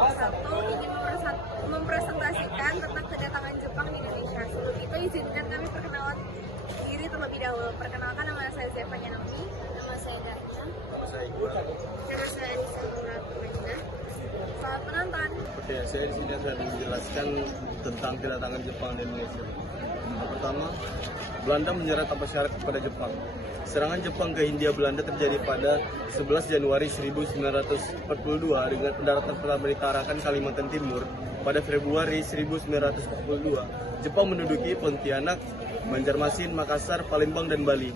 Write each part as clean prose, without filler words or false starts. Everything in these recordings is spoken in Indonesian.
Satu, ingin mempresentasikan tentang kedatangan Jepang di Indonesia. Sebelum itu izinkan kami perkenalan diri terlebih dahulu. Perkenalkan, nama saya Zevanya Naomi. Nama saya Darina. Nama saya Iqbal. Nama saya Nisa Nurhayna. Selamat menonton. Oke, saya di sini akan menjelaskan tentang kedatangan Jepang di Indonesia. Yang pertama, Belanda menyerah tanpa syarat kepada Jepang. Serangan Jepang ke Hindia Belanda terjadi pada 11 Januari 1942 dengan pendaratan pertama di Tarakan, Kalimantan Timur. Pada Februari 1942, Jepang menduduki Pontianak, Banjarmasin, Makassar, Palembang, dan Bali.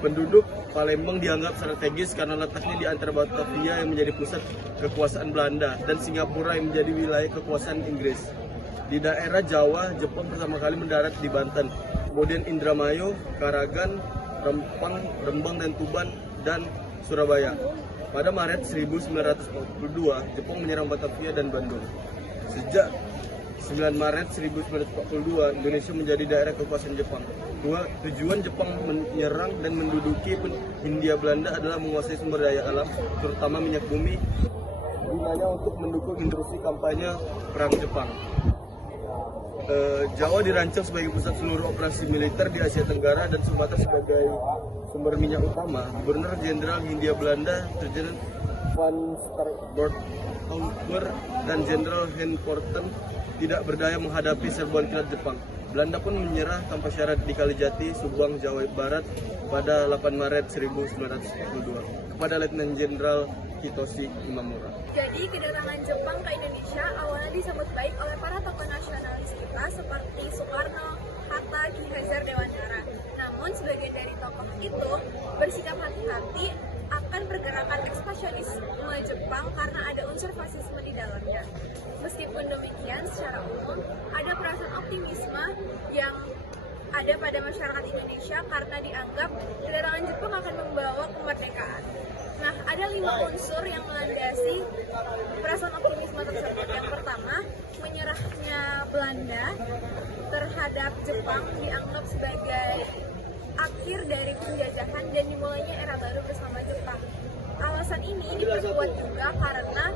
Penduduk Palembang dianggap strategis karena letaknya di antara Batavia yang menjadi pusat kekuasaan Belanda dan Singapura yang menjadi wilayah kekuasaan Inggris. Di daerah Jawa, Jepang pertama kali mendarat di Banten, kemudian Indramayu, Karagan, Rembang dan Tuban, dan Surabaya. Pada Maret 1942, Jepang menyerang Batavia dan Bandung. Sejak 9 Maret 1942, Indonesia menjadi daerah kekuasaan Jepang. Tujuan Jepang menyerang dan menduduki Hindia Belanda adalah menguasai sumber daya alam, terutama minyak bumi, gunanya untuk mendukung industri kampanye perang Jepang. Jawa dirancang sebagai pusat seluruh operasi militer di Asia Tenggara dan Sumatera sebagai sumber minyak utama. Gubernur Jenderal Hindia Belanda, Terjun Van Starboord dan Jenderal Hen Korten tidak berdaya menghadapi serbuan kilat Jepang. Belanda pun menyerah tanpa syarat di Kalijati, Subang, Jawa Barat pada 8 Maret 1942 kepada Letnan Jenderal Hitoshi Imamura. Jadi, kedatangan Jepang ke Indonesia awalnya disambut baik oleh para tokoh nasionalis kita seperti Soekarno, Hatta, Ki Hajar Dewantara. Namun, sebagian dari tokoh itu bersikap hati-hati akan pergerakan ekspansionisme Jepang karena ada unsur fasisme di dalamnya. Meskipun demikian, secara umum ada perasaan optimisme yang ada pada masyarakat Indonesia karena dianggap kedatangan Jepang akan membawa kemerdekaan. Nah, ada 5 unsur yang melandasi perasaan optimisme tersebut. Yang pertama, menyerahnya Belanda terhadap Jepang dianggap sebagai akhir dari penjajahan dan dimulainya era baru bersama Jepang. Alasan ini diperkuat juga karena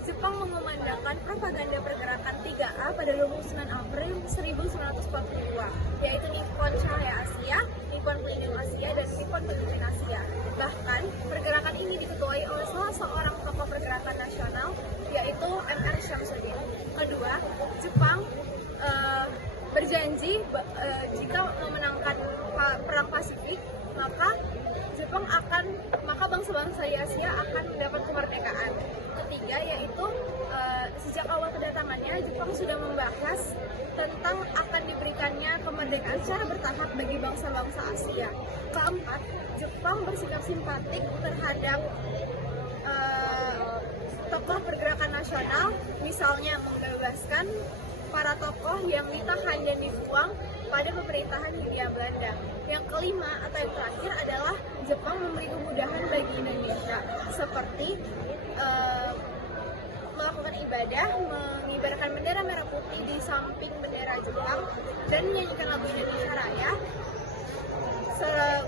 Jepang mengumandangkan propaganda pergerakan 3A pada 29 April 1942, yaitu Nippon Cahaya Asia, Nippon Pelindung Asia, dan Nippon Pemimpin Asia. Bahkan, pergerakan ini diketuai oleh salah seorang tokoh pergerakan nasional, yaitu M.R. Syamsuddin. Kedua, Jepang berjanji jika memenangkan Perang Pasifik, maka bangsa-bangsa di Asia akan mendapat kemerdekaan. Ketiga, yaitu sejak awal kedatangannya Jepang sudah membahas tentang akan diberikannya kemerdekaan secara bertahap bagi bangsa-bangsa Asia. Keempat, Jepang bersikap simpatik terhadap tokoh pergerakan nasional, misalnya membebaskan para tokoh yang ditahan dan dibuang pada pemerintahan Hindia Belanda. Yang kelima atau yang terakhir adalah Jepang memberi kemudahan bagi Indonesia seperti melakukan ibadah, mengibarkan bendera merah putih di samping bendera Jepang dan menyanyikan lagu Indonesia Raya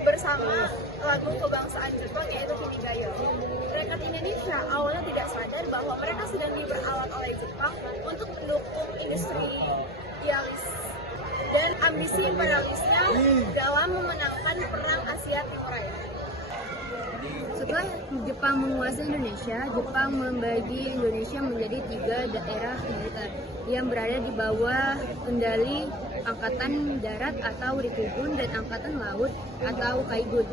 bersama lagu kebangsaan Jepang yaitu Kimigayo. Rakyat Indonesia awalnya tidak sadar bahwa mereka sedang diperalat oleh Jepang untuk mendukung industrialis dan ambisi imperialisnya dalam memenangkan perang Asia Timur Raya. Setelah Jepang menguasai Indonesia, Jepang membagi Indonesia menjadi 3 daerah militer yang berada di bawah kendali Angkatan Darat atau Rikubun dan Angkatan Laut atau Kaigun.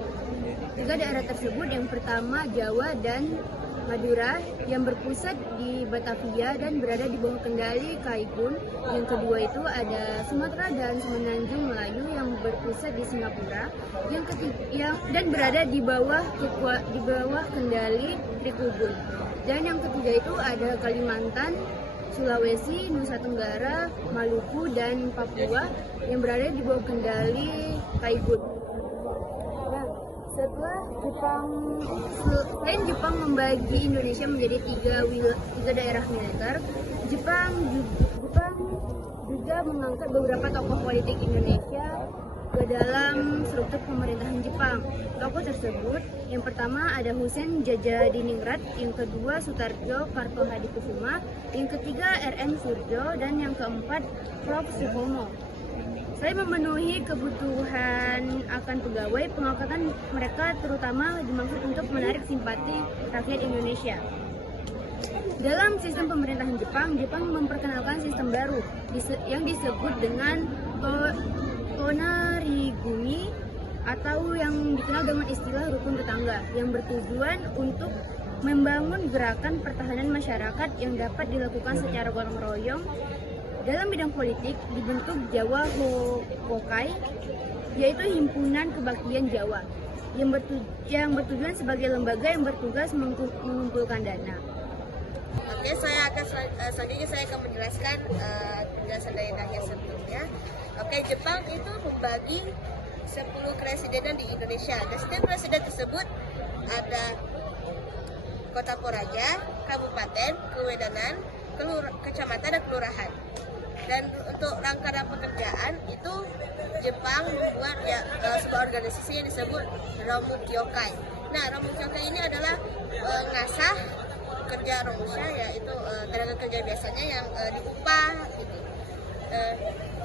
3 daerah tersebut, yang pertama Jawa dan Madura yang berpusat di Batavia dan berada di bawah kendali Kaigun. Yang kedua itu ada Sumatera dan Semenanjung Melayu yang berpusat di Singapura. Yang ketiga dan berada di bawah kendali Rikubun. Dan yang ketiga itu ada Kalimantan, Sulawesi, Nusa Tenggara, Maluku, dan Papua yang berada di bawah kendali Kaigun. Selain Jepang membagi Indonesia menjadi 3 daerah militer, Jepang juga mengangkat beberapa tokoh politik Indonesia ke dalam struktur pemerintahan Jepang. Tokoh tersebut yang pertama ada Husein Djajadiningrat, yang kedua Sutarjo Kartohadikusuma, yang ketiga R.M. Surjo, dan yang keempat Prof. Suhomo. Saya memenuhi kebutuhan akan pegawai, pengangkatan mereka terutama dimaksud untuk menarik simpati rakyat Indonesia. Dalam sistem pemerintahan Jepang, Jepang memperkenalkan sistem baru yang disebut dengan Tonarigumi atau yang dikenal dengan istilah rukun tetangga, yang bertujuan untuk membangun gerakan pertahanan masyarakat yang dapat dilakukan secara gotong royong. Dalam bidang politik dibentuk Jawa Hokai, yaitu himpunan kebaktian Jawa, yang bertujuan sebagai lembaga yang bertugas mengumpulkan dana. Oke, selanjutnya saya akan menjelaskan penjelasan dari Nahya sebelumnya. Oke, Jepang itu membagi 10 keresidenan di Indonesia. Dan setiap residen tersebut ada kota Toraja, kabupaten, kewedanan, kecamatan, dan kelurahan. Dan untuk rangka dan pekerjaan itu Jepang membuat sebuah organisasi yang disebut Romukyokai. Nah, Romukyokai ini adalah ngasah kerja Romusha, yaitu tenaga kerja biasanya yang diupah gitu.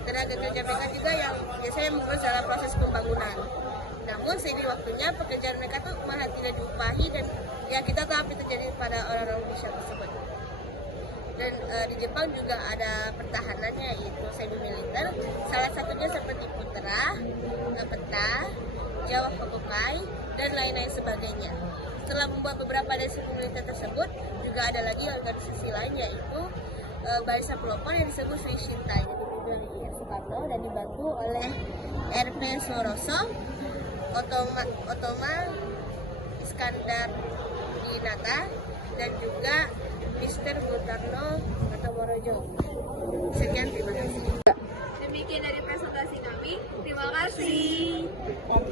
Tenaga kerja mereka juga yang biasanya mengurus dalam proses pembangunan. Namun seiring waktunya pekerjaan mereka tuh malah tidak diupahi, dan ya kita tahu apa yang terjadi pada orang-orang Romusha tersebut. Dan di Jepang juga ada pertahanannya, yaitu semi militer, salah satunya seperti Putra, Peta, Jawa Hokukai, dan lain-lain sebagainya. Setelah membuat beberapa dari semi militer tersebut, juga ada lagi organisasi lain, yaitu barisan pelopor yang disebut Suishintai, yang dipimpin oleh Soekarno dan dibantu oleh R.P. Suroso, Otoma Iskandar Dinata, dan juga Mr. Butarno Attamorojo. Sekian, terima kasih. Demikian dari presentasi kami. Terima kasih.